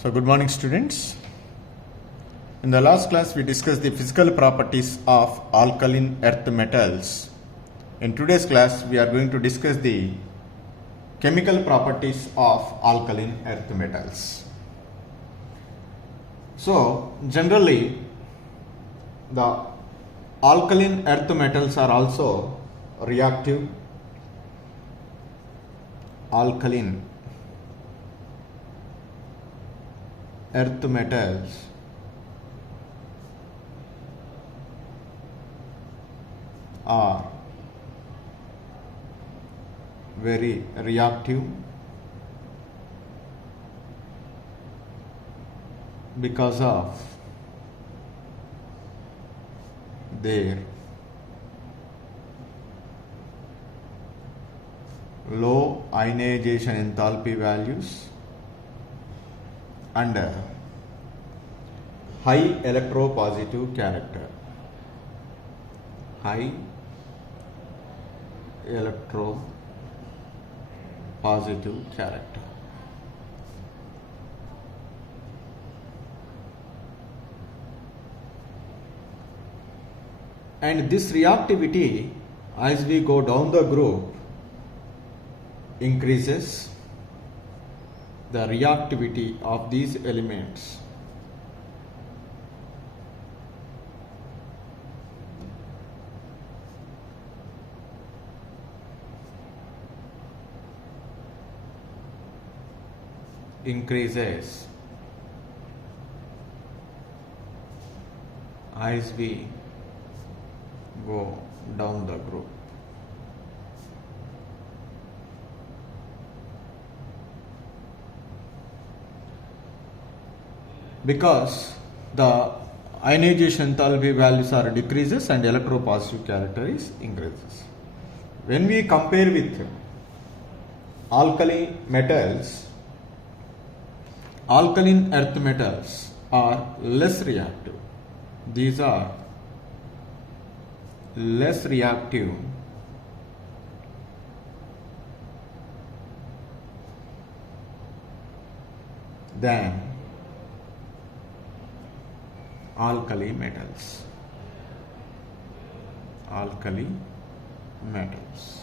So good morning students. In the last class we discussed the physical properties of alkaline earth metals. In today's class we are going to discuss the chemical properties of alkaline earth metals. So generally the alkaline earth metals are also reactive. Alkaline earth metals are very reactive because of their low ionization enthalpy values and high electropositive character. High electropositive character. And this reactivity, as we go down the group, increases. The reactivity of these elements increases as we go down the group. Because the ionization enthalpy values are decreases and electropositive character is increases. When we compare with alkali metals, alkaline earth metals are less reactive. These are less reactive than alkali metals. Alkali metals.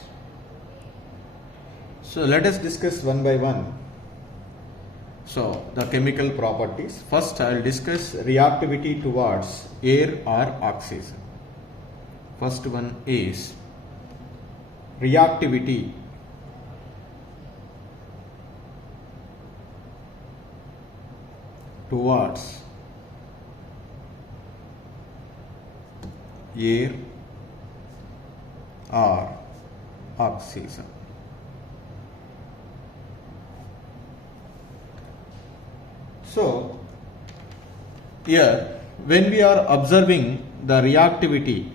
So let us discuss one by one. So the chemical properties. First I will discuss reactivity towards air or oxygen. First one is reactivity towards air or oxygen. So here when we are observing the reactivity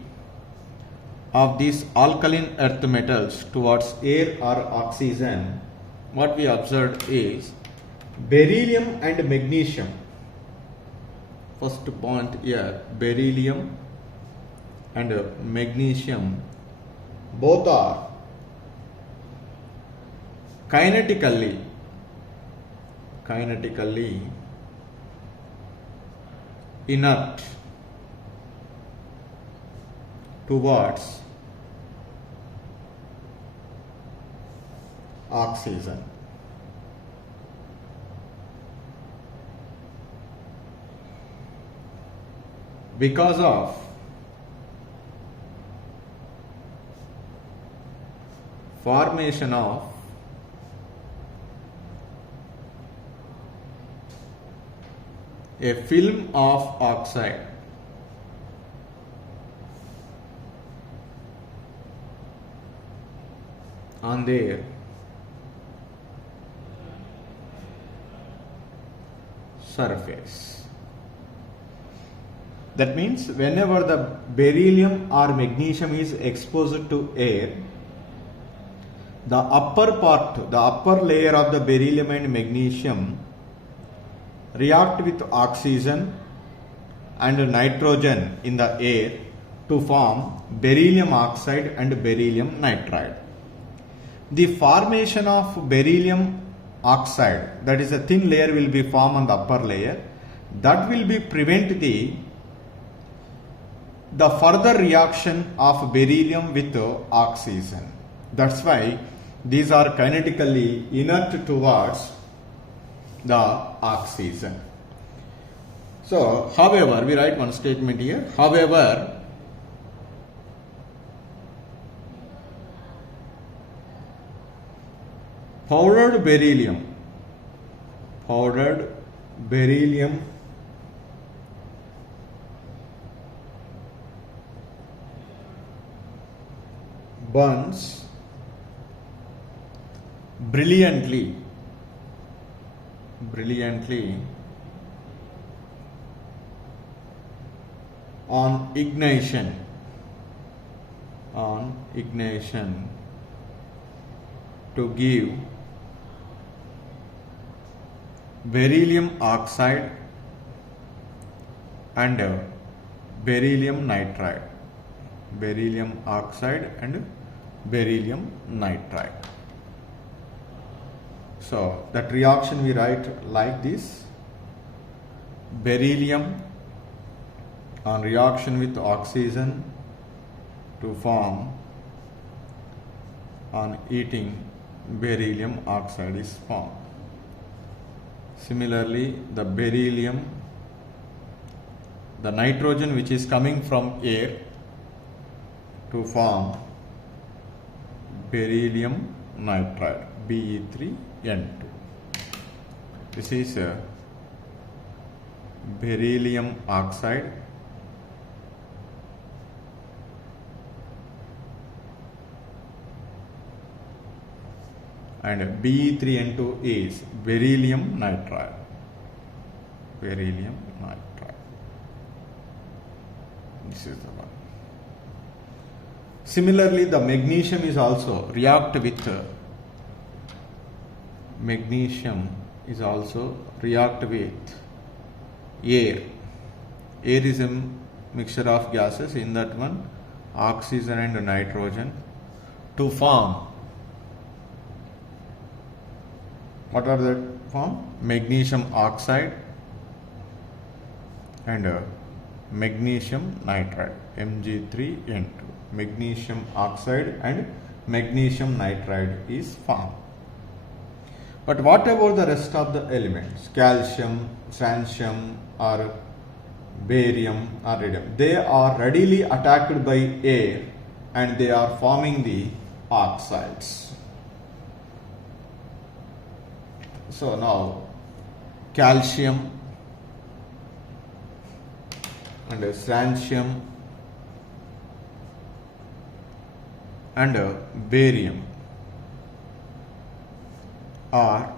of these alkaline earth metals towards air or oxygen, what we observed is beryllium and magnesium. First point here, beryllium and magnesium both are kinetically inert towards oxygen. Because of formation of a film of oxide on their surface. That means whenever the beryllium or magnesium is exposed to air, the upper part, the upper layer of the beryllium and magnesium react with oxygen and nitrogen in the air to form beryllium oxide and beryllium nitride. The formation of beryllium oxide, that is a thin layer will be formed on the upper layer, that will be prevent the further reaction of beryllium with oxygen. That's why these are kinetically inert towards the oxygen. So, however, we write one statement here. However, powdered beryllium burns brilliantly on ignition to give beryllium oxide and beryllium nitride. So that reaction we write like this: beryllium on reaction with oxygen to form, on heating, beryllium oxide is formed. Similarly, the nitrogen which is coming from air to form beryllium nitride, Be3N2. This is beryllium oxide and Be3N2 is beryllium nitride. This is the one. Similarly, the magnesium is also react with air. Air is a mixture of gases. In that one, oxygen and nitrogen to form. What are that form? Magnesium oxide and magnesium nitride, Mg3N2. Magnesium oxide and magnesium nitride is formed. But what about the rest of the elements? Calcium, strontium or barium or radium. They are readily attacked by air and they are forming the oxides. So now calcium and strontium and barium are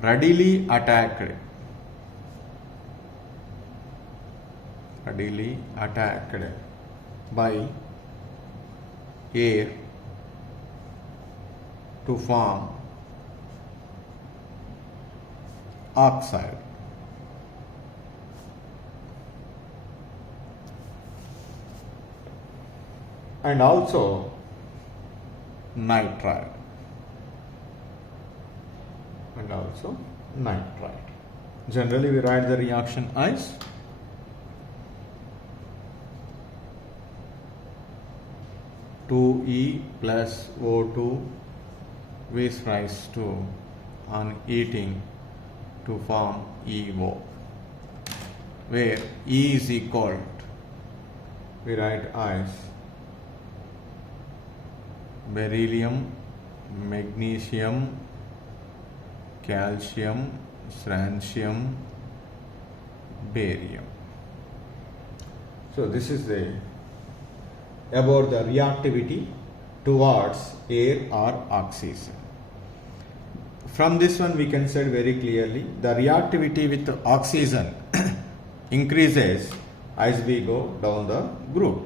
readily attacked by air to form oxide. And also nitride. Generally we write the reaction as (2E plus O2 is rise to on heating to form EO, where E is equal to, we write as beryllium, magnesium, calcium, strontium, barium. So this is about the reactivity towards air or oxygen. From this one we can say very clearly the reactivity with oxygen increases as we go down the group.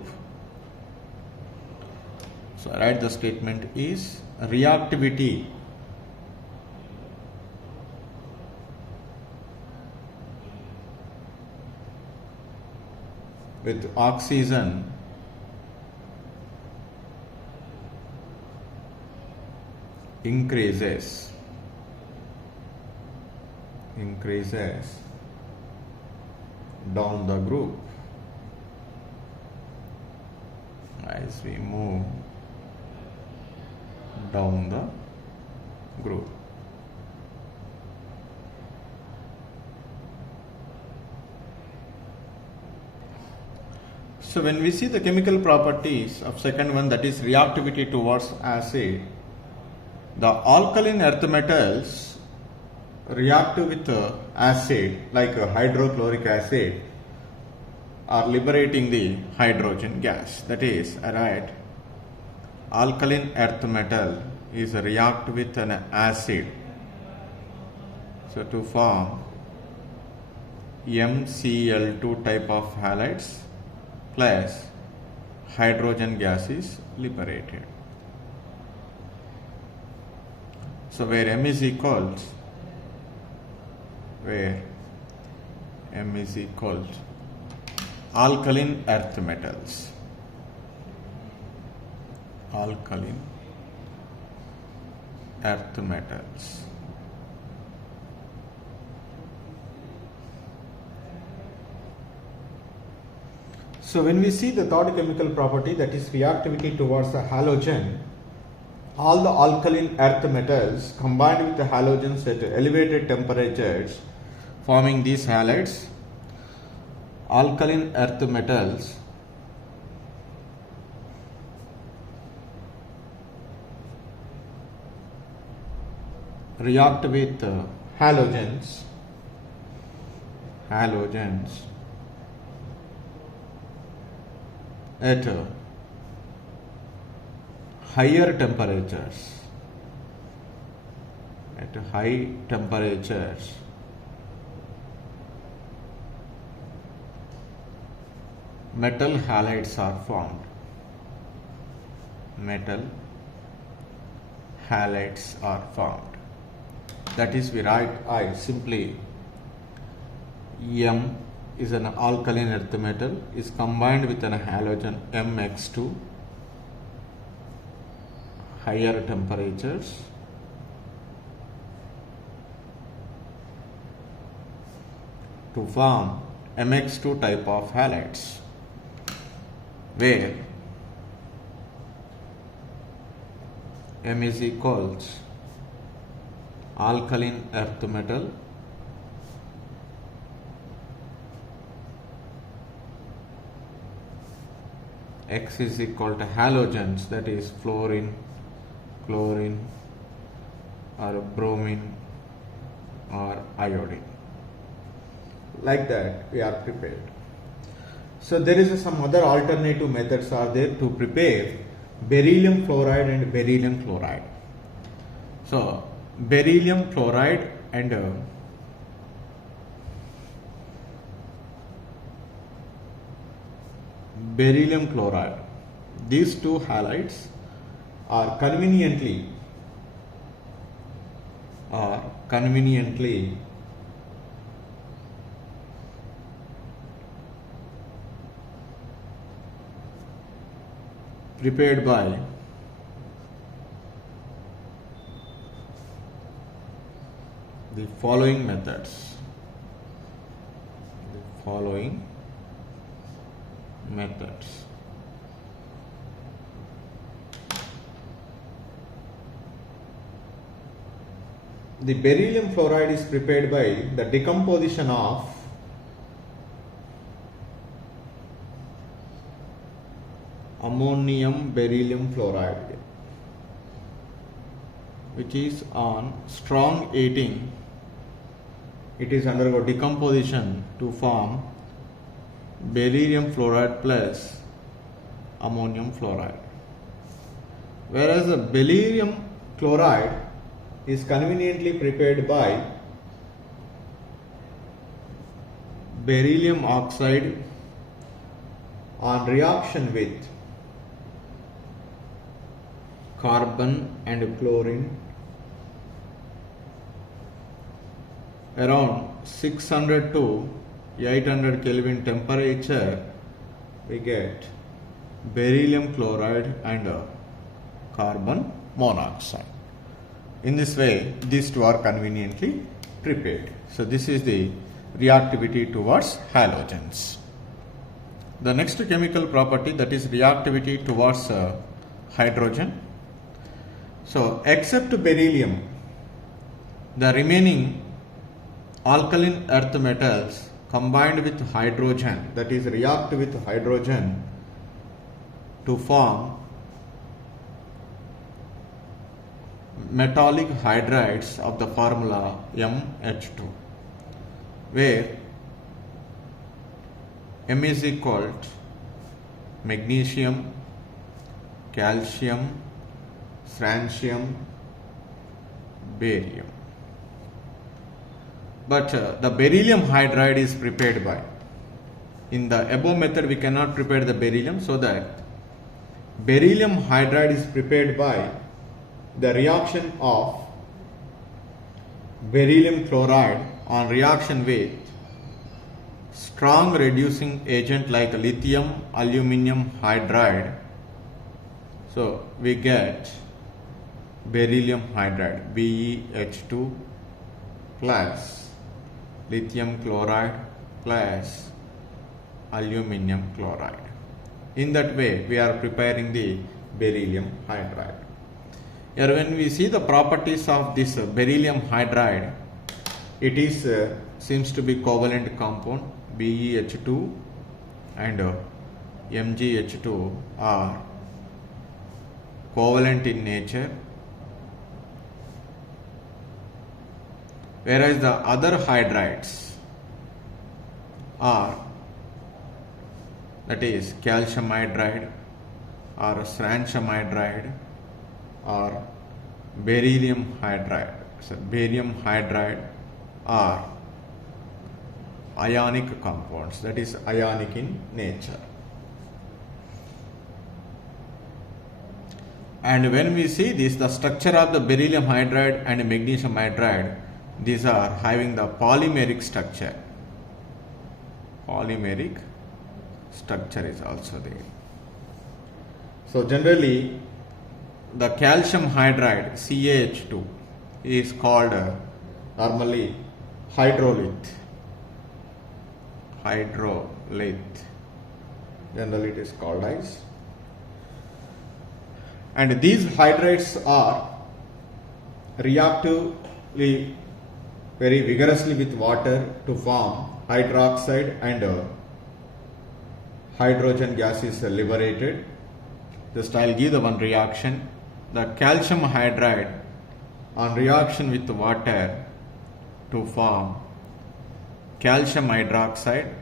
So write the statement is reactivity with oxygen increases increases down the group as we move down the group. So when we see the chemical properties of second one, that is reactivity towards acid, the alkaline earth metals react with acid like hydrochloric acid are liberating the hydrogen gas. That is, right, alkaline earth metal is react with an acid, so to form MCl2 type of halides plus hydrogen gas is liberated. So where M is equals alkaline earth metals, alkaline earth metals. So when we see the third chemical property, that is reactivity towards a halogen, all the alkaline earth metals combined with the halogens at elevated temperatures, forming these halides. Alkaline earth metals react with halogens at higher temperatures, at high temperatures. Metal halides are formed. Metal halides are formed. That is, we write I simply M is an alkaline earth metal is combined with an halogen MX2, higher temperatures, to form MX2 type of halides, where M is equals alkaline earth metal X is equal to halogens, that is fluorine, chlorine, or bromine, or iodine. Like that we are prepared. So there is some other alternative methods are there to prepare beryllium fluoride and beryllium chloride. So beryllium chloride and beryllium chloride, these two halides are conveniently prepared by the following methods. The beryllium fluoride is prepared by the decomposition of ammonium beryllium fluoride, which is on strong heating. It is undergo decomposition to form beryllium fluoride plus ammonium fluoride. Whereas the beryllium chloride is conveniently prepared by beryllium oxide on reaction with carbon and chlorine around 600 to 800 Kelvin temperature. We get beryllium chloride and carbon monoxide. In this way, these two are conveniently prepared. So this is the reactivity towards halogens. The next chemical property, that is reactivity towards hydrogen. So except beryllium, the remaining alkaline earth metals combined with hydrogen, that is react with hydrogen to form metallic hydrides of the formula MH2, where M is equal to magnesium, calcium, francium, barium. But the beryllium hydride is prepared by, in the above method we cannot prepare the beryllium, so that beryllium hydride is prepared by the reaction of beryllium chloride on reaction with strong reducing agent like lithium aluminum hydride. So we get beryllium hydride, BeH2 plus lithium chloride plus aluminum chloride. In that way we are preparing the beryllium hydride. Here when we see the properties of this beryllium hydride, it is seems to be covalent compound. BeH2 and MgH2 are covalent in nature, whereas the other hydrides are, that is calcium hydride or francium hydride or beryllium hydride. So barium hydride are ionic compounds, that is ionic in nature. And when we see this, the structure of the beryllium hydride and magnesium hydride, these are having the polymeric structure. Polymeric structure is also there. So generally the calcium hydride CaH2 is called normally hydrolith. Generally it is called as. And these hydrides are reactively very vigorously with water to form hydroxide, and hydrogen gas is liberated. Just I'll give the one reaction. The calcium hydride on reaction with water to form calcium hydroxide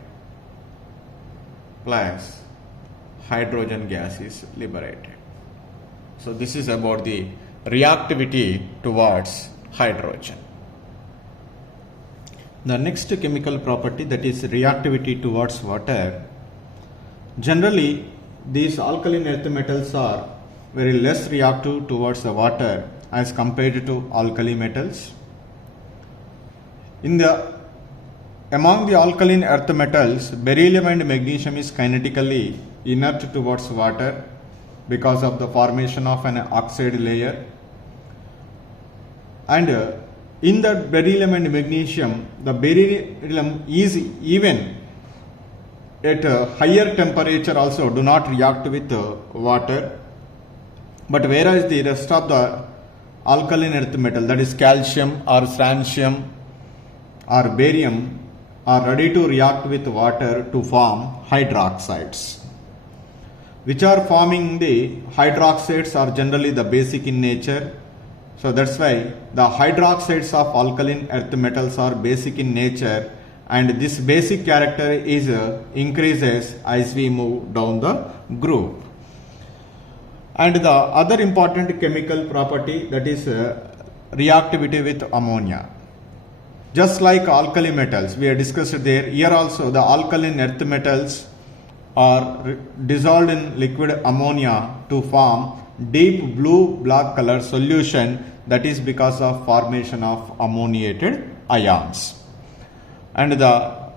plus hydrogen gas is liberated. So this is about the reactivity towards hydrogen. The next chemical property, that is reactivity towards water. Generally these alkaline earth metals are very less reactive towards the water as compared to alkali metals. Among the alkaline earth metals, beryllium and magnesium is kinetically inert towards water because of the formation of an oxide layer. And in the beryllium and magnesium, the beryllium is even at a higher temperature also do not react with water. But whereas the rest of the alkaline earth metal, that is calcium or francium or barium, are ready to react with water to form hydroxides, which are forming the hydroxides are generally the basic in nature. So that's why the hydroxides of alkaline earth metals are basic in nature, and this basic character is increases as we move down the group. And the other important chemical property, that is reactivity with ammonia. Just like alkali metals we have discussed there, here also the alkaline earth metals are dissolved in liquid ammonia to form deep blue black color solution, that is because of formation of ammoniated ions. And the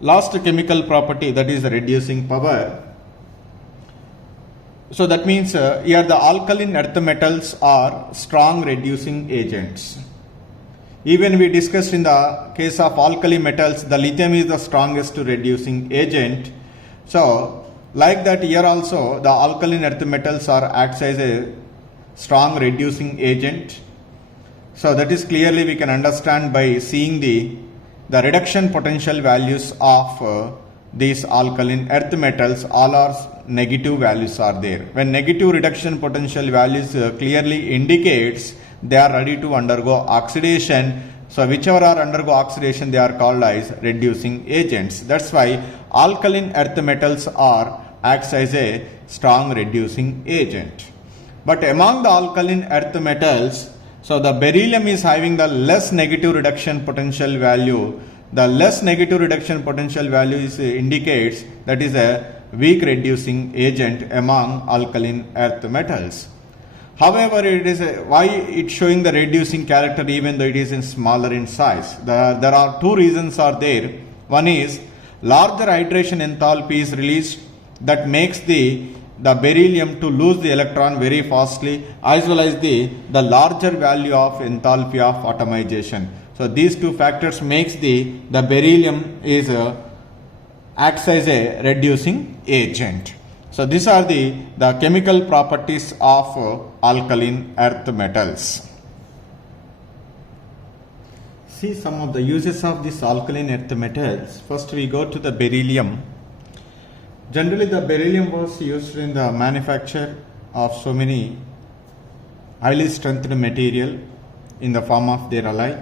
last chemical property, that is reducing power. So that means here the alkaline earth metals are strong reducing agents. Even we discussed in the case of alkali metals, the lithium is the strongest reducing agent. So, like that here also, the alkaline earth metals are acts as a strong reducing agent. So that is clearly we can understand by seeing the reduction potential values of these alkaline earth metals. All are negative values are there. When negative reduction potential values clearly indicates they are ready to undergo oxidation. So whichever are undergo oxidation, they are called as reducing agents. That's why alkaline earth metals are acts as a strong reducing agent. But among the alkaline earth metals, so the beryllium is having the less negative reduction potential value. The less negative reduction potential value indicates that is a weak reducing agent among alkaline earth metals. However, it is why it's showing the reducing character even though it is in smaller in size. There are two reasons are there. One is larger hydration enthalpy is released that makes the beryllium to lose the electron very fastly, as well as the larger value of enthalpy of atomization. So these two factors makes the beryllium is acts as a reducing agent. So these are the chemical properties of alkaline earth metals. See some of the uses of these alkaline earth metals. First we go to the beryllium. Generally the beryllium was used in the manufacture of so many highly strengthened material in the form of their alloy.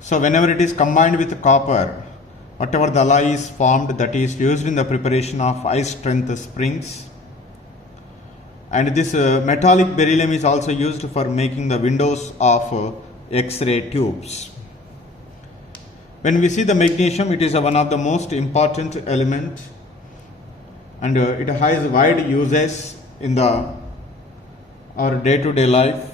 So whenever it is combined with copper, whatever the alloy is formed, that is used in the preparation of high strength springs. And this metallic beryllium is also used for making the windows of X-ray tubes. When we see the magnesium, it is one of the most important element, and it has wide uses in our day-to-day life.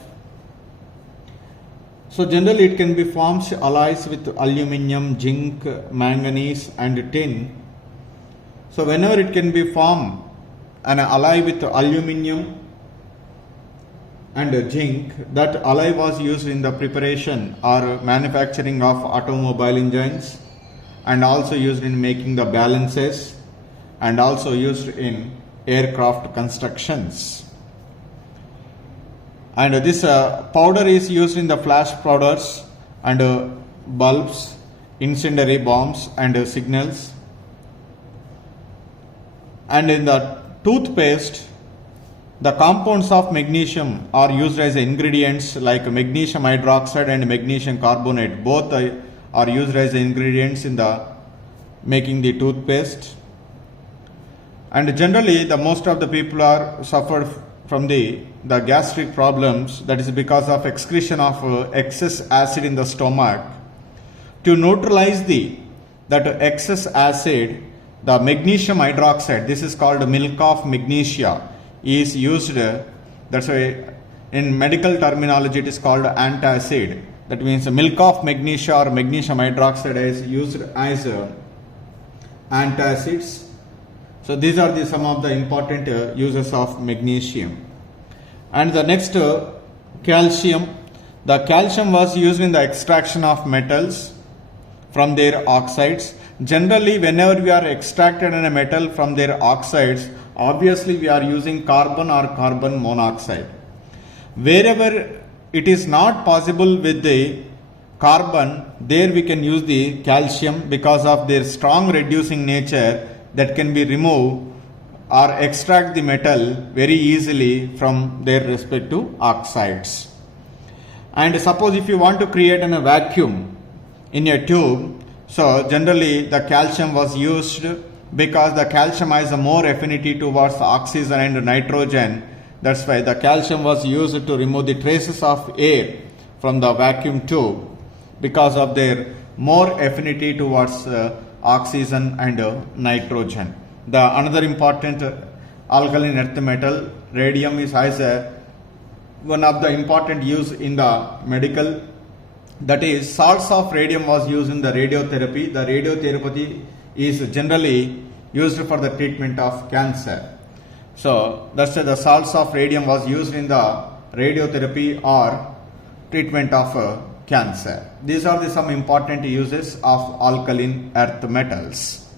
So generally it can be formed alloys with aluminum, zinc, manganese and tin. So whenever it can be formed an alloy with aluminum and zinc, that alloy was used in the preparation or manufacturing of automobile engines, and also used in making the balances, and also used in aircraft constructions. And this powder is used in the flash powders and bulbs, incendiary bombs and signals. And in the toothpaste, the compounds of magnesium are used as ingredients like magnesium hydroxide and magnesium carbonate. Both are used as ingredients in the making the toothpaste. And generally the most of the people are suffered from the gastric problems, that is because of excretion of excess acid in the stomach. To neutralize that excess acid, the magnesium hydroxide, this is called milk of magnesia, is used. That's why in medical terminology it is called antacid. That means milk of magnesia or magnesium hydroxide is used as antacids. So these are some of the important uses of magnesium. And the next calcium. The calcium was used in the extraction of metals from their oxides. Generally, whenever we are extracted in a metal from their oxides, obviously we are using carbon or carbon monoxide. Wherever it is not possible with the carbon, there we can use the calcium because of their strong reducing nature that can be removed or extract the metal very easily from their respective oxides. And suppose if you want to create a vacuum in a tube, so generally the calcium was used because the calcium has a more affinity towards oxygen and nitrogen. That's why the calcium was used to remove the traces of air from the vacuum tube because of their more affinity towards oxygen and nitrogen. The another important alkaline earth metal, radium, has one of the important use in the medical. That is, salts of radium was used in the radiotherapy. The radiotherapy is generally used for the treatment of cancer. So that's why the salts of radium was used in the radiotherapy or treatment of cancer. These are some important uses of alkaline earth metals.